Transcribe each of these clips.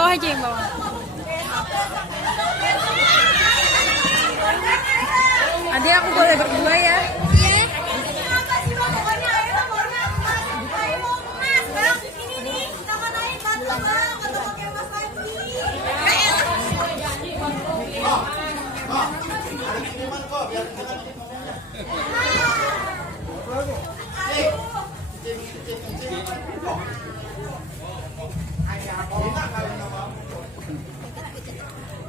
bawah aja, yang bawah. Adik aku boleh berdua ya?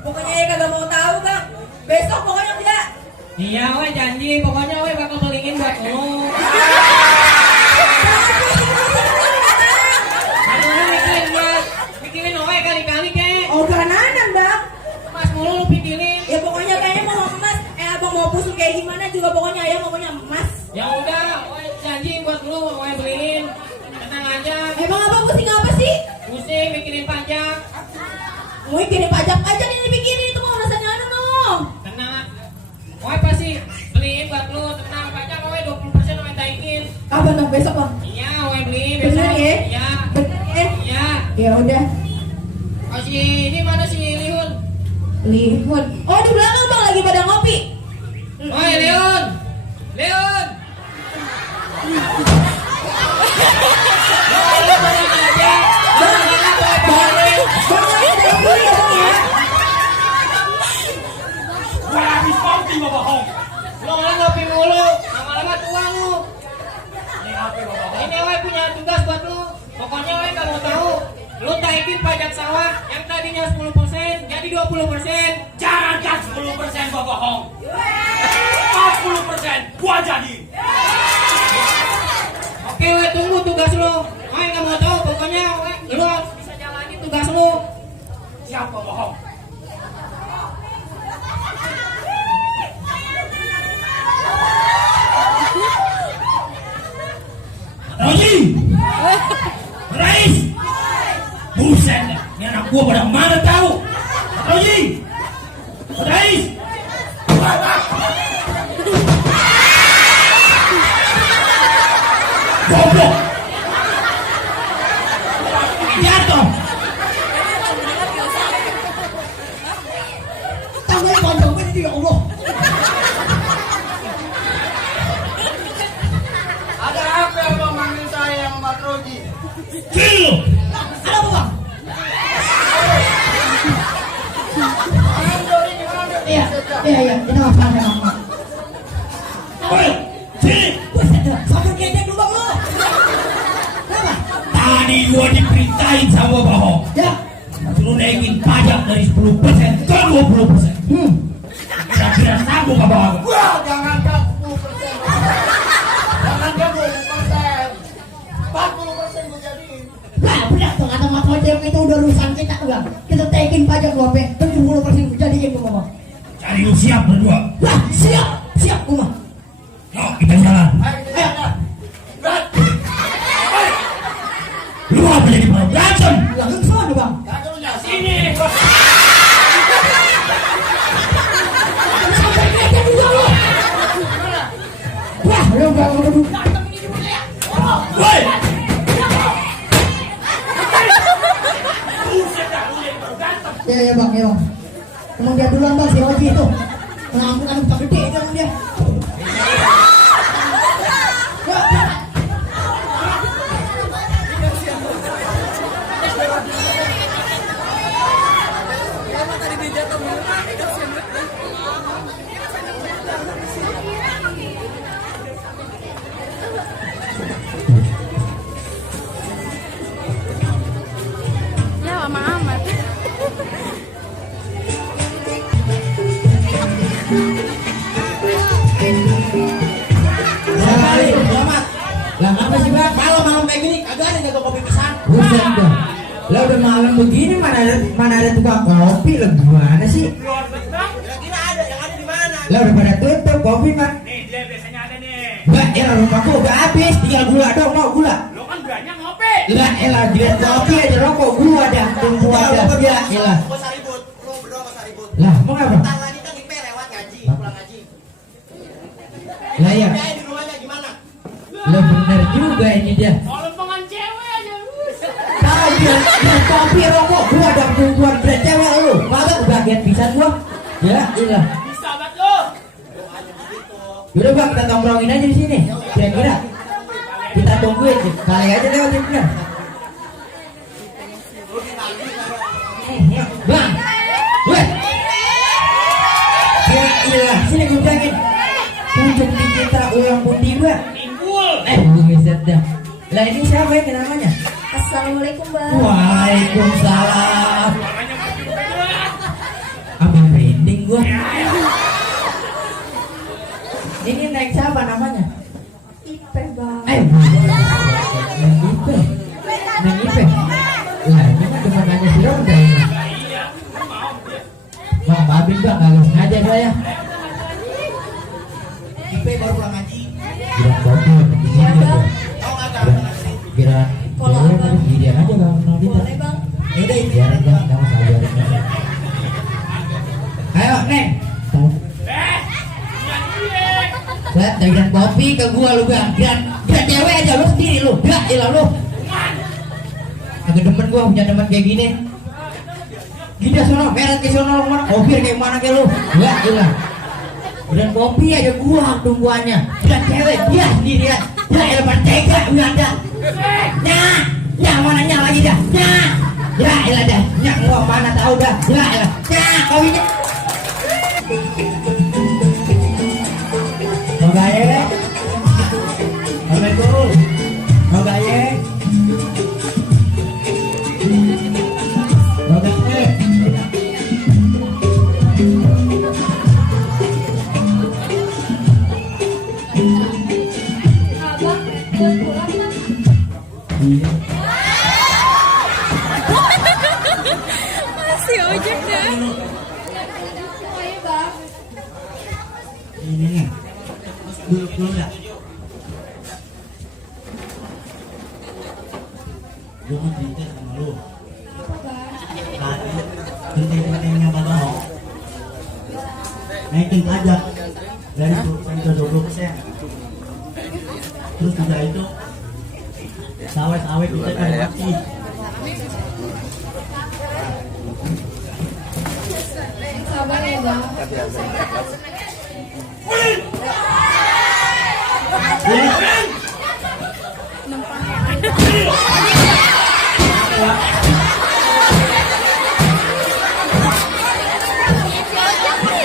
Pokoknya ya kagak mau tahu Bang. Besok pokoknya enggak. Iya, we janji. Pokoknya we bakal beliin buat lo. Aduh, mikirin we kali-kali kek. Oh bananan Bang. Mas mulu lu pikirin. Ya pokoknya kayaknya mau emas. Abang mau pusing kayak gimana juga pokoknya ayah maunya emas. Ya udah, we janji buat lu we beliin. Tenang aja. Emang abang pusing apa sih? Pusing mikirin pajak. Mau kirim pajak aja nih dipikirin itu mah rasanya anu dong. Tenang. We pasti beliin buat lu. Tenang, pajak we 20% we taikin. Kapan Bang besok Bang? Iya, we beliin Bener besok. ya? Iya. Bener ya? Iya. Ya udah. Oh, si ini mana si Lihun? Lihun. Oh di belakang Bang lagi pada ngopi. Oi Leon. Leon. Gua habis kopi mau bohong. Lo malah ngopi mulu. Lama-lama tua lu. Ini HP mau bohong. Ini we punya tugas buat lu. Pokoknya we kalau tahu, lu taikin pajak sawah yang tadinya 10% jadi 20%. Jangan 10% gua bohong. 40% gua jadi. Oke, we tunggu tugas lu. We nggak mau tahu, pokoknya we lu harus bisa jalani tugas lu. Siapa bohong? Roji! Rais! Buset dah, ini anak gua pada mana tahu? Roji! Rais! Goblok! Jatuh! Tangan panjang ini ya Allah. Ada apa yang mau manggil saya Mas Roji? Kill! Ada apa Bang? Iya, iya, kita maafkan ya Bang. Oi! Sini! Buset dah, sampai gedek lu Bang lu. Kenapa? Tadi gua diperintahin sama bohong. Ya. Suruh naikin pajak dari 10% ke 20%. Kira-kira sanggup apa abang? Wah, jangankan 10%. Jangankan 20%. 40% gue jadiin. Lah, benar tuh kata Mas Ojek itu udah urusan kita tuh Bang. Kita taikin pajak gua sampai 70% jadiin gua Bang. Cari lu siap berdua. Lah, siap, siap gua mah. Yuk kita jalan. Ayo kita jalan. Berat. Lu apa jadi para berantem? Lah, lu sana Bang. Kagak lu nyasar. Sini. Sampai gedek juga lu. Wah, lu enggak ngomong. Woi. Ya Bang, ya Bang. Emang dia duluan Bang, si Oji itu. Ngelamun anu tak gede itu emang dia. Ya lama amat. Selamat. Lah apa sih Bang? Malam-malam kayak gini kagak ada jaga kopi pisan. Buset dah. Lah udah malam begini mana ada tukang kopi lah gimana sih? Kira-kira ada yang ada di mana? Lah udah pada tutup kopi mah. Nih dia biasanya ada nih. Lah elah rumahku udah habis, tinggal gula dong, mau gula. Lu kan banyak ngopi. Lah elah dia kopi aja rokok gua ada, tunggu ada. Ya elah. Gak usah ribut. Lu berdua gak usah ribut. Lah mau apa? Bentar lagi kan Ipe lewat ngaji. Pulang ngaji. Lah ya. Dia di rumahnya gimana? Lah bener juga ini dia. Kalau pengen cewek aja. Nah, dia kopi rokok gua ada bagian pisan gua. Ya, ilah. Bisa banget lo. Yaudah bang, kita tongkrongin aja di sini. Kira-kira kita tungguin, kali aja lewat ya bener. Bang, weh. Ya ilah, sini gue bilangin. Puncak di kita ulang putih gua. Timbul. Buset dah. Lah ini siapa ya namanya? Assalamualaikum bang. Waalaikumsalam. Abang merinding gua. Ini naik siapa namanya? Ipe bang. Neng Ipe. Neng Ipe. Lah ini mah cuma nanya si Ronda ini. Bang, maafin bang, kalau sengaja saya. Ipe baru pulang ngaji. Kira kopi, Iya bang. kira Kalau abang. dia aja bang, kenal kita. Boleh bang. Yaudah, biarin bang, nggak masalah biarin aja. Ayo, Neng. Lihat, dagang kopi ke gua lu bang. Biar cewek aja lu sendiri lu. Gak, ilah lu. Agak demen gua punya teman kayak gini. Gini sono, meret ke sono lu mana? Kopi kayak mana kayak lu? Gak, ilah. Dan kopi aja gua tungguannya. Dan cewek dia sendirian. Ya ilah bertega udah ada. Nah, yang mana nya lagi dah? Nah, ya ilah dah. Nyak gua mana tahu dah. Ya ilah. Nah, kopinya. Mau gaya? Assalamualaikum. Mau gaya? Mau gaya? Abang, buat pulang bang. Masih ojek ya. Ayo bang. Ini nih. Dulu enggak? Gue mau cerita sama lu. Apa bang? Tadi cerita-ceritanya Bang naikin pajak dari 20% terus udah itu sawit-sawit kita kan mati. Sabar ya bang.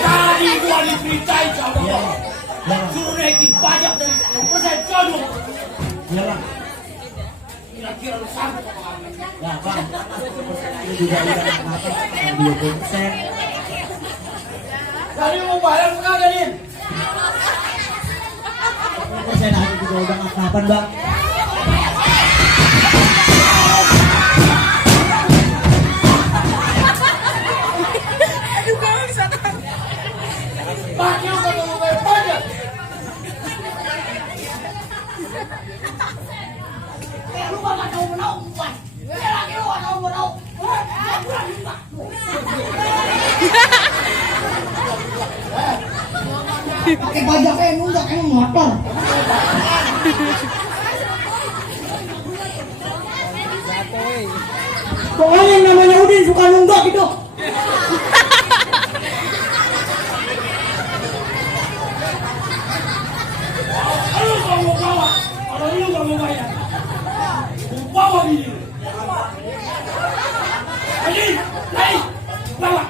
Tadi gua diceritain sama lo. Suruh naikin pajak dari 10% ke 20%. Iya bang. Kira-kira lu sanggup apa kami? Ya bang, ini juga udah apa? 20%. Tadi mau bayar kagak nih? Persen aja juga udah kapan bang? Pakai lu kagak mau bayar pajak. Lu kagak tahu menau, Wan. Laki lu kagak tahu menau. Pakai pajaknya nunggak emang motor. Pokoknya yang namanya Udin suka nunggak gitu. Kalau lu gak mau bawa, kalau lu gak mau bayar, gua bawa dia. Ayo, bawa.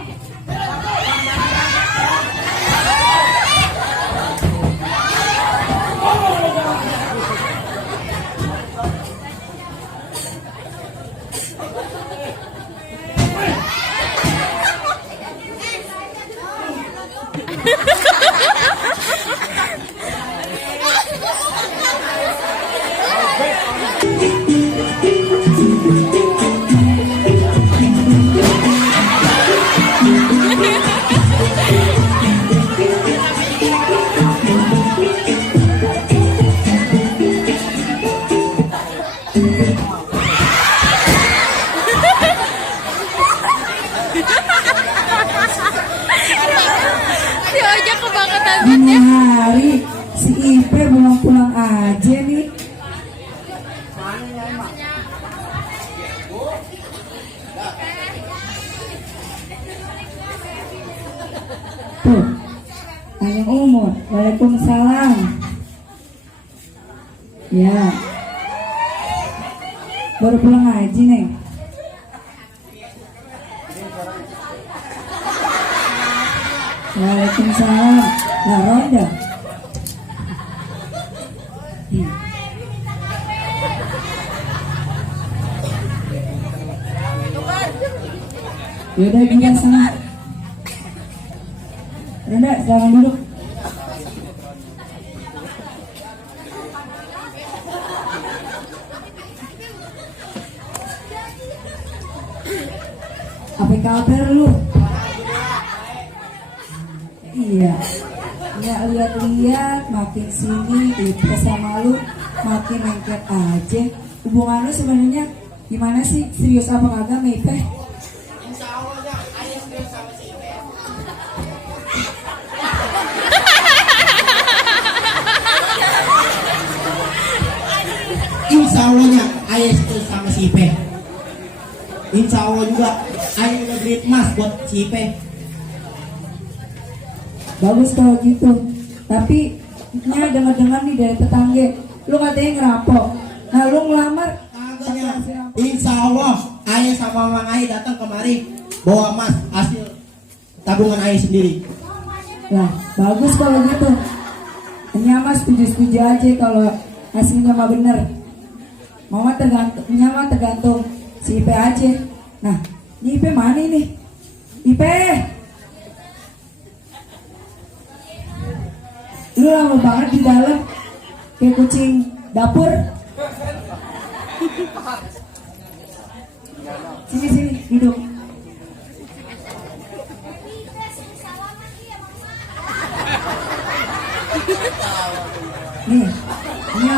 Si ojek kebangetan banget ya. Hari si Ipe belum pulang aja nih. Tuh, panjang umur. Waalaikumsalam. Ya. Baru pulang ngaji, Neng. Waalaikumsalam. Nah, Ronda. Yaudah, gini sana. Ronda, silakan duduk. Apa kabar lu? Iya. Ya lihat-lihat makin sini itu sama lu makin lengket aja. Hubungan lu sebenarnya gimana sih? Serius apa kagak, Meipe? Insya Allah ya, ayah serius sama si Ipe. Insya Allahnya ayah itu sama si Ipe. Insya Allah juga ayah udah beli emas buat si Ipe. Bagus kalau gitu. Tapi nya dengar-dengar nih dari tetangga, lu katanya ngerampok. Nah, lu ngelamar Kagaknya. Insya Allah ayah sama Mang Ayah datang kemari bawa emas hasil tabungan ayah sendiri. Lah, bagus kalau gitu. Nya mah setuju-setuju aja kalau hasilnya mah bener. Mama tergantung si Ipe aja. Nah, ini Ipe mana nih? Ipe, lu lama banget di dalam kayak kucing dapur. Sini duduk. Nih, ini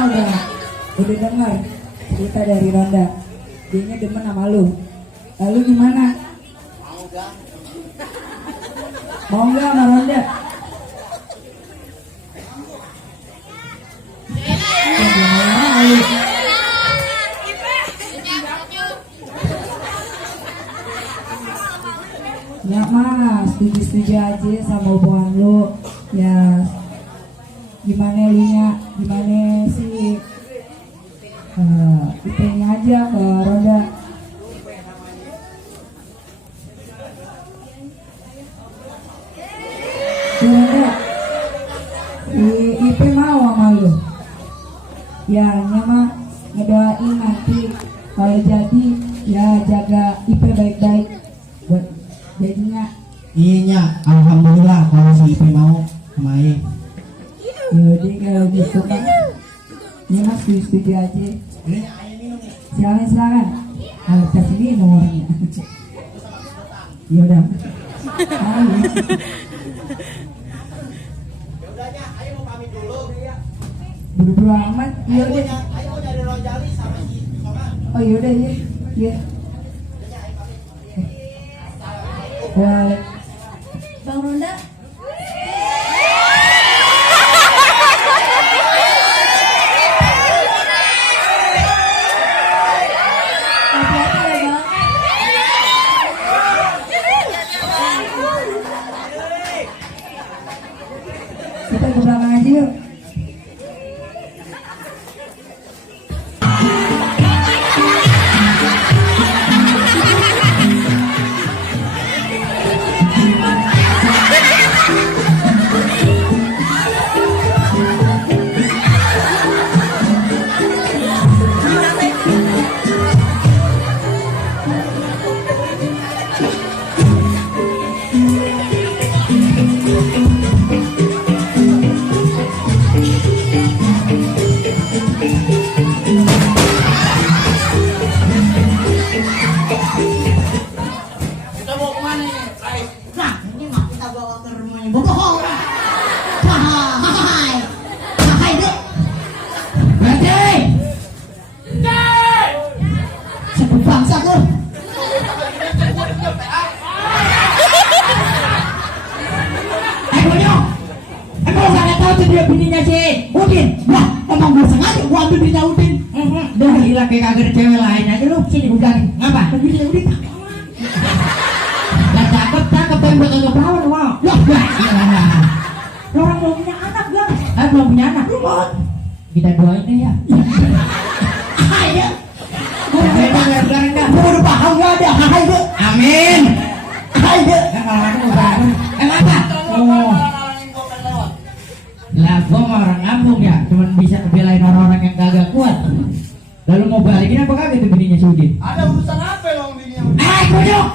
udah dengar cerita dari Ronda. Dianya demen sama lu. Lalu gimana? Mau nggak sama Ronda? Ya mas, setuju aja sama hubungan lu. Ya gimana sih Ipenya aja ke Ronda. Ronda, Ipe mau sama lu. Ya mah ngedoain nanti kalau jadi ya jaga Ipe baik-baik buat jadinya. Iya, alhamdulillah kalau si Ipe mau sama ayah. Yaudah kalau gitu kan, ini mas setuju aja. Silakan. Harus kasih minum orangnya. Yaudah. Yaudahnya, ayo mau pamit dulu. Buru-buru amat. Yaudah. Ayo mau dari Rojali sama si Soman. Oh yaudah ya. Iya. Bang Ronda. Hati-hati ya, Bang. Kita ke belakang aja yuk. Kita mau kemana nih? Rai? Nah, ini mah kita bawa ke rumahnya bobohong. Hai, Dek. Berarti. Sebut bangsa lu. Bonyok. Emang gak tahu tuh dia bininya si Udin. Wah, emang gue sengaja gua ambil bininya Udin. Dah gila kayak kagak ada cewek lain aja lu. Sini udah nih. Ngapa? Bininya Udin. Gak cakep yang buat kagak perawan. Wah, Wah, iya. Lo orang belum punya anak Bang. Belum punya anak. Kita doain deh ya. Ayo. Gua udah paham gak ada. Ayo. Amin. Ayo. Emang apa? Oh. Lah gua mah orang kampung ya, cuman bisa ngebelain orang-orang yang kagak kuat. Lalu mau balikin apa kagak tuh bininya si Udin? Ada urusan apa lo bininya? Kodok!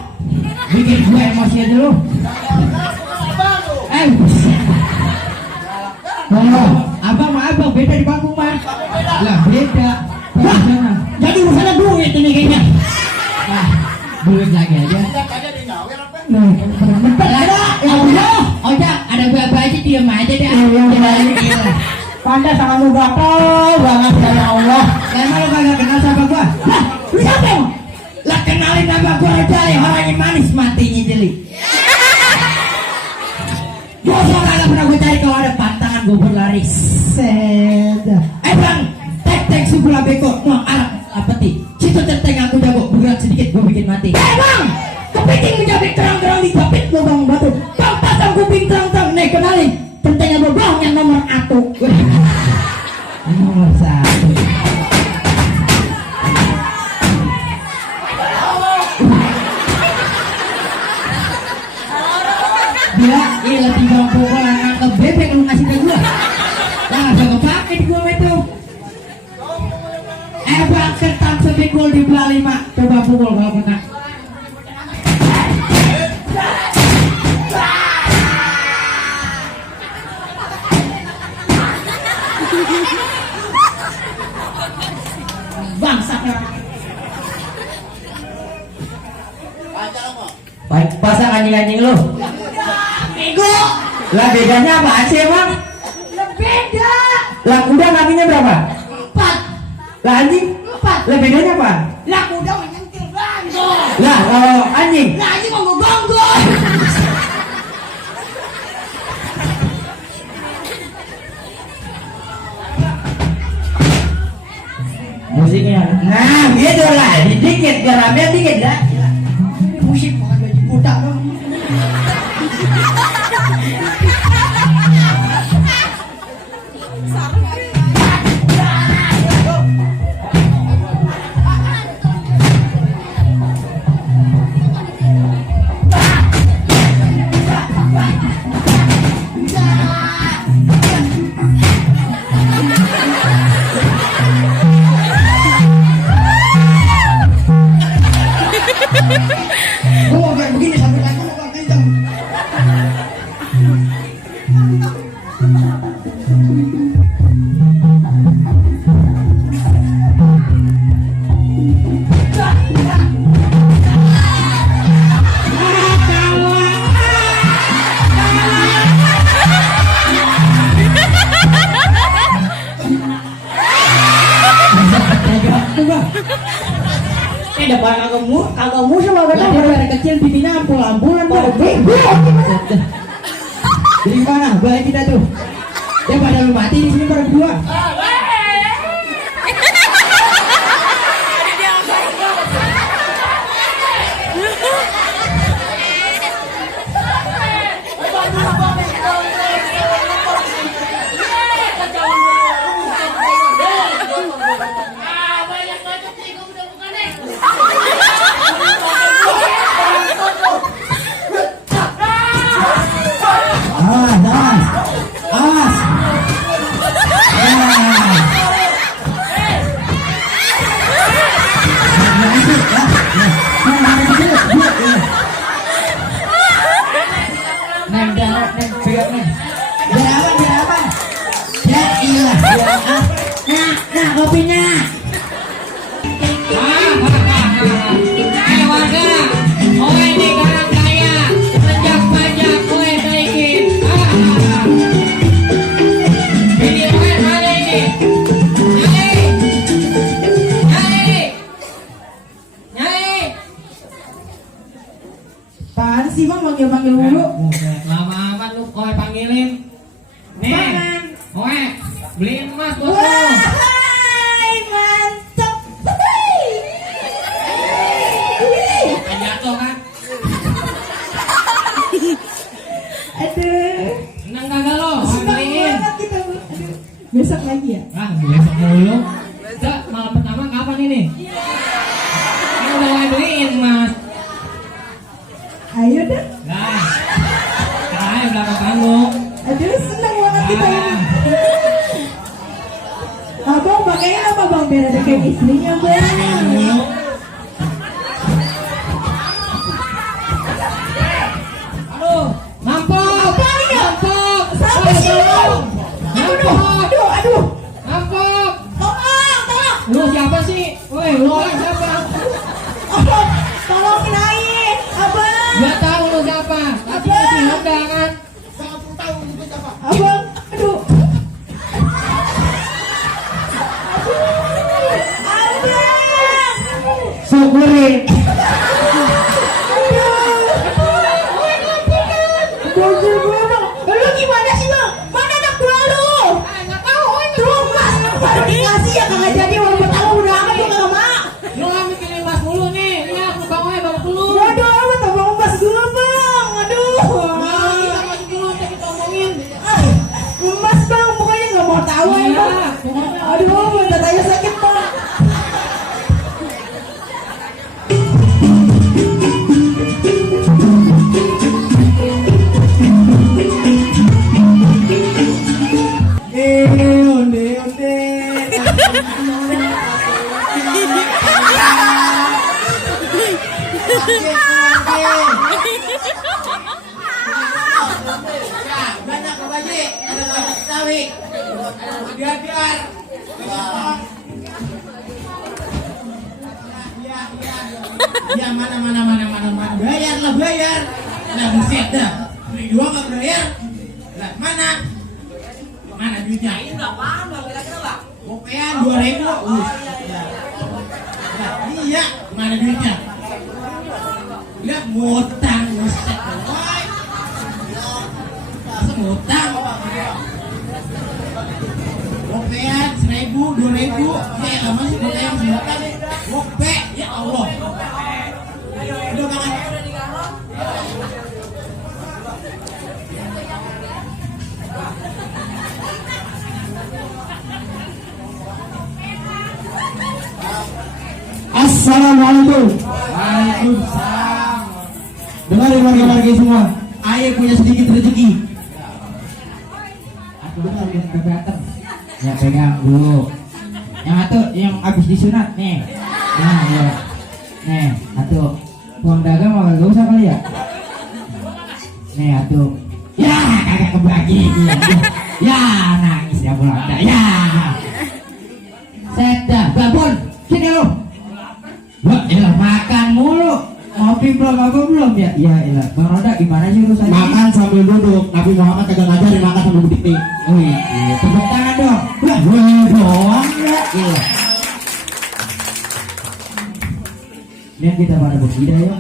Bikin gua emosi aja lu. Abang sama abang beda di panggung mah. Lah beda. Jadi urusannya duit ini kayaknya. Duit lagi aja. Ojak, ada gua aja diam aja deh. Pandai sama muda kau banget ya Allah. Emang lu kagak kenal sama gua? Lu siapa emang? Lah kenalin nama gua aja ya, orangnya manis matinya jeli. Gua kagak pernah gua cari kalau ada pantangan gua berlari. Bang, tek sebelah beko, mau arah apa ti? Situ centeng aku jago, berat sedikit gua bikin mati. Bang, kepiting menjadi terang-terang di kapit lubang batu. Kau pasang kuping terang-terang, nih kenalin. Centengnya bobong yang nomor 1. Nomor 1. Gila, iya tinggal pukul nangkep bebek lu ngasih ke gua. Lah gak kepake di gua itu. Bang, ketam sepikul di belah 5. Coba pukul kalau kena. Bangsat ya. Baik, pasang anjing-anjing lu. Bego. Lah bedanya apaan sih emang? Beda. Lah kuda kakinya berapa? 4. Lah anjing? 4. Lah bedanya apa? Lah kuda menyentil gonggong. Lah kalau anjing? Lah anjing mau gonggong. Musiknya. Nah, gitu lah. Dikit, garamnya dikit dah. Musik bukan baju budak dong. Gua kayak begini sampai aku mau kenceng. Depan kagak mu sama benar dari kecil pipinya ampul-ampulan tuh. Jadi mana? Balik kita tuh. Ya pada lu mati di sini berdua. Awas. Nah, kopinya. Warga, oe di garang kaya, sejak pajak oe naikin. Ini oe mana ini? Nyai. Apaan sih bang panggil-panggil mulu? Lama amat lu oe panggilin. Nih, oe beliin emas buat lu. Wah, mantap. Jatuh kan? Aduh. Senang kagak lo? Senang Beliin. banget kita. Aduh. Besok lagi ya? Ah, besok mulu. Udah, malam pertama kapan ini? Ini udah mulai beliin, Mas. Ayo deh. Nah, ayo belakang panggung. Aduh, senang banget kita ini. Ah, Abang pakainya apa bang? Biar ada kayak istrinya bang. mulu. Aduh, mampok. Mampok. Sampai sini bang. Aduh, aduh, aduh. Mampok. Tolong. Lu siapa sih? Woi, lu orang siapa? Abang, tolong naik. Abang. Gak tahu lu siapa. Tapi masih Honda kan? Abang, aduh. Abang. Syukurin. Bocil gue bang. Lu gimana sih bang? Mana anak tua lu? Nggak tahu. Tuh mas, baru dikasih ya kagak jadi walaupun bertahun udah amat gue kagak mau. Lu lah mikirin Mas mulu nih. Lihat lu bang baru dulu. Waduh amat abang mas dulu bang. Aduh. Nah, kita masuk dulu untuk kita omongin. Mas bang, pokoknya nggak mau tahu ya Iya, bang. pokoknya. Aduh, bentar aja sakit bang. Banyak ke baji, ada banyak sawi. Biar. Ya mana. Bayar. Nah buset dah. Beli dua nggak bayar. Lah mana? Mana duitnya? Ini nggak paham lah kira-kira lah. Gopean 2.000. Iya, mana duitnya? Lihat ngutang, buset. Masa ngutang? Gopean 1.000, 2.000. Ya lama sih gopean ngutang. Gope, ya Allah. Udah banget. Assalamualaikum. Waalaikumsalam. Dengar warga-warga semua, ayah punya sedikit rezeki. Aku dengar yang keberatan. Ya pegang dulu. Yang satu yang habis disunat nih. Nah, ya. Nih, satu. Uang dagang mah gak usah kali ya. Nih, satu. Ya, kagak kebagi. Ya, nangis ya Belanda. Ya. Sedah, babon. Sini lu. Wah, elah makan mulu. Ngopi belum apa belum ya? Ya elah. Bang Roda gimana sih urusannya? Makan sambil duduk. Nabi Muhammad kagak ngajarin makan sambil berdiri. Oh iya, tepuk tangan dong. Lah, gue doang ya. Iya. Lihat kita pada berbeda ya.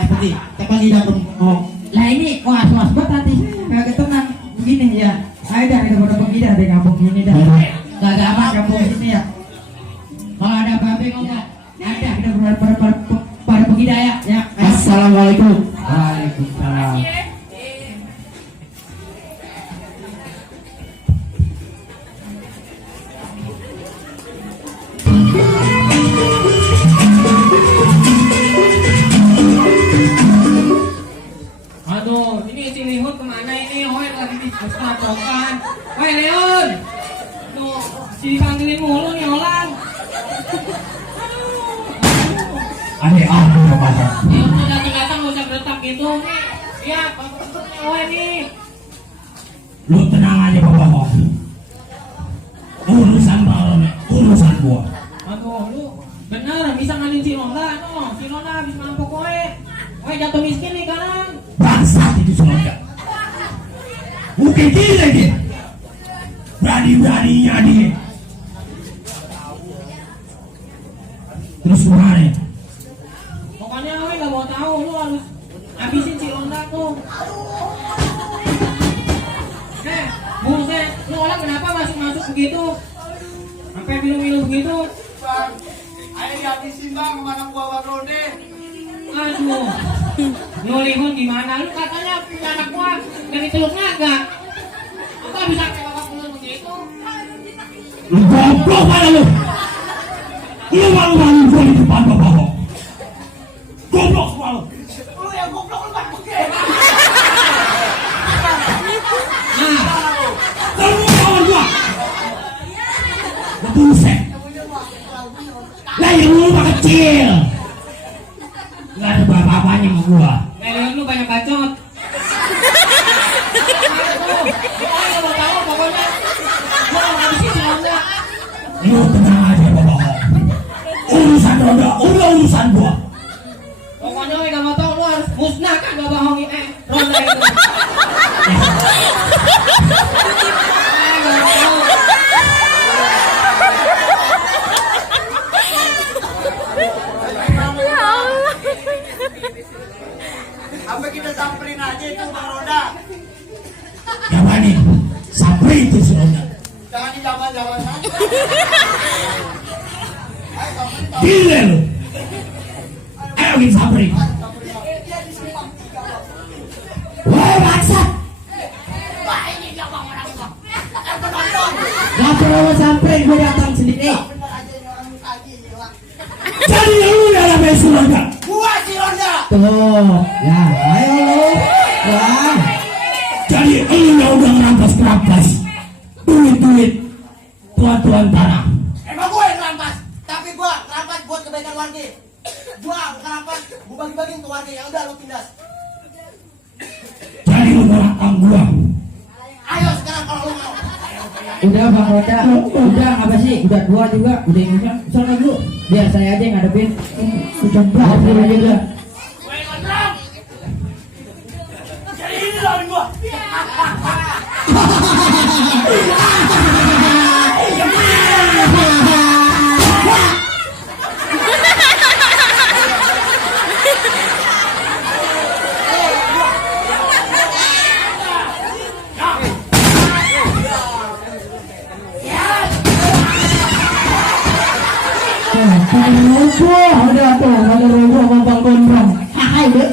Seperti kapan tidak ngomong. Lah ini was banget hati saya. Kagak tenang. Begini ya. Ayo dah kita pada berbeda di kampung ini dah. Kagak aman kampung sini ya. Kalau ada apa-apa ngomong. Ada kita pada berbeda ya. Assalamualaikum. Waalaikumsalam. Aduh, ini si Lihun kemana ini? Hoi lagi di pojokan. Hoi Leon. Tuh, si panggilin mulu nih orang. Aneh masa. Ya udah datang gak usah berdetak gitu nih. Iya, pangkutnya Hoi nih. Lu tenang aja bapak. Urusan gua. Aduh, lu bener bisa ngalin si Ronda, no. Si Ronda habis merampok Hoi. Hoi jatuh miskin nih sekarang. Bangsat itu semuanya. Mungkin gila dia. Berani-beraninya dia. Terus gimana? Pokoknya Hoi gak mau tahu, lu harus habisin si Ronda tuh. Buset, lu orang kenapa masuk begitu? Sampai minum begitu? Bang, ayo dihabisin bang sama anak buah Bang Rode. Aduh, Lu Lihun gimana? Lu katanya punya anak gua dari Teluk Naga. Apa bisa kayak bapak lu begitu? Lu goblok pada lu. Lu malu-malu gua di depan bapak lo. Goblok semua lu. Lu yang goblok lu kan begini. Nah, Kamu kawan gua. Buset. Lah yang lu mah kecil. Gak ada apa-apanya sama gua. Lihun lu banyak bacot. Pokoknya mau tahu pokoknya gua nggak habis itu Ronda. Lu tenang aja bapak lo. Urusan Ronda udah urusan gua. Pokoknya lu nggak mau tahu lu harus musnahkan bapak Hongi Ronda itu. Ya Allah. Sampai kita samperin aja itu Bang Ronda. Yang mana? Sampai itu si Ronda. Jangan di jalan-jalan. Gila lu. Ayo kita samperin. Woi bangsat. Gak perlu samperin, gue datang sendiri. Jadi lu yang namanya si Ronda. Gua si Ronda. Tuh, ya, ayo lu. Wah, Jadi lu yang udah ngerampas duit tuan-tuan tanah. Emang gue yang rampas. Tapi gue rampas buat kebaikan warga. Gue rampas, gue bagi-bagiin ke warga. Ya udah lu tindas. Jadi lu ngerakam gua. Ayo sekarang kalau lu mau. udah Bang Roda, udah apa sih? Udah tua juga, udah ingat. Soalnya dulu, biar saya aja yang ngadepin. Udah berhasil aja udah. Gue gondrong. Jadi ini lawan gue. Udah tuh, ada roboh sama Bang Gondrong. Hai deh.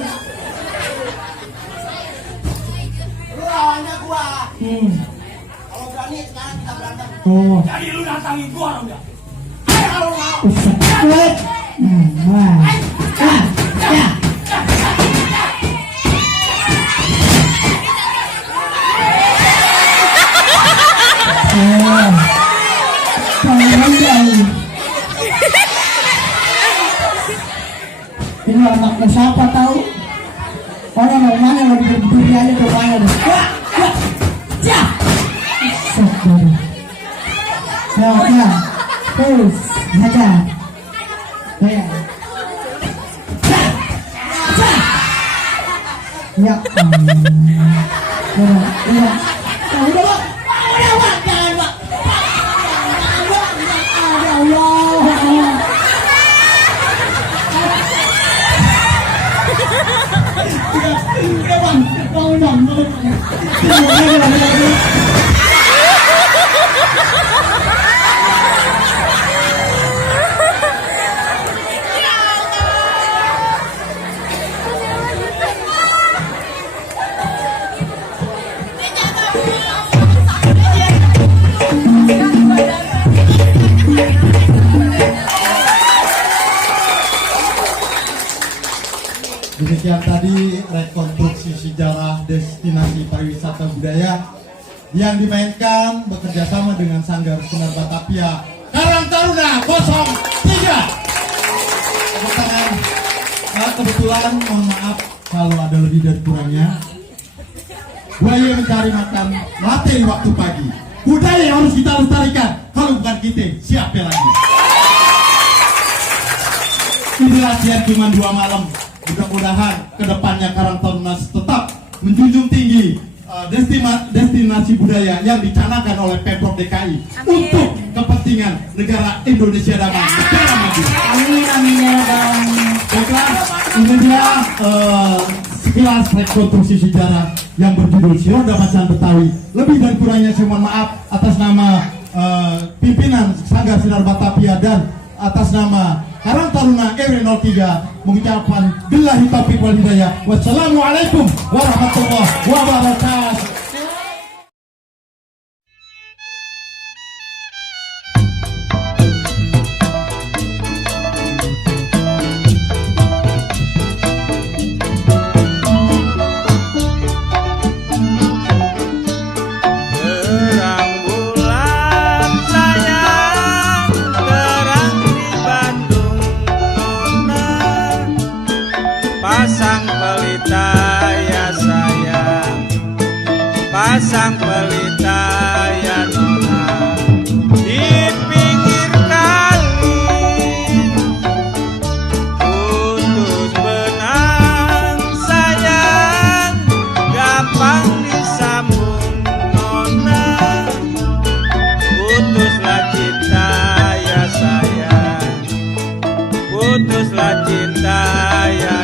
Lu lawannya gue. Kalau berani sekarang kita berantem. Oh, Jadi lu datangin gua Ronda. Ayo kalau lu mau. usah. Wah. Ah, ya. Oh. Ini anaknya siapa tahu? Orang dari mana lagi berdiri aja ke mana? Wah, wah, ya. Sabar. Ya, terus, aja. Ya. Ya. Ya. Udah, Pak. Udah, Pak. Jangan, Pak. Ya Allah. Udah bang, bangun. Demikian tadi rekonstruksi sejarah destinasi pariwisata budaya yang dimainkan bekerjasama dengan Sanggar Sinar Batavia Karang Taruna 03. Tepuk tangan. Kebetulan mohon maaf kalau ada lebih dan kurangnya. Buaya mencari makan materi waktu pagi. Budaya yang harus kita lestarikan. Kalau bukan kita, siapa lagi? Ini latihan cuma 2 malam. Mudah-mudahan kedepannya Karang Taruna tetap menjunjung tinggi destinasi budaya yang dicanangkan oleh Pemprov DKI untuk kepentingan negara Indonesia damai, negara maju. Amin, amin ya Bang. Baiklah, ini dia sekilas rekonstruksi sejarah yang berjudul Si Ronda Macan Betawi. Lebih dan kurangnya saya mohon maaf atas nama pimpinan Sanggar Sinar Batavia dan atas nama Karang Taruna RW03 mengucapkan billahi taufiq wal hidayah. Wassalamualaikum warahmatullahi wabarakatuh. Terang bulan sayang, terang di Bandung nona, pasang pelita ya sayang, pasang pelita ya nona, di pinggir kali, putus benang sayang, gampang disambung nona, putuslah cinta ya sayang, putuslah cinta ya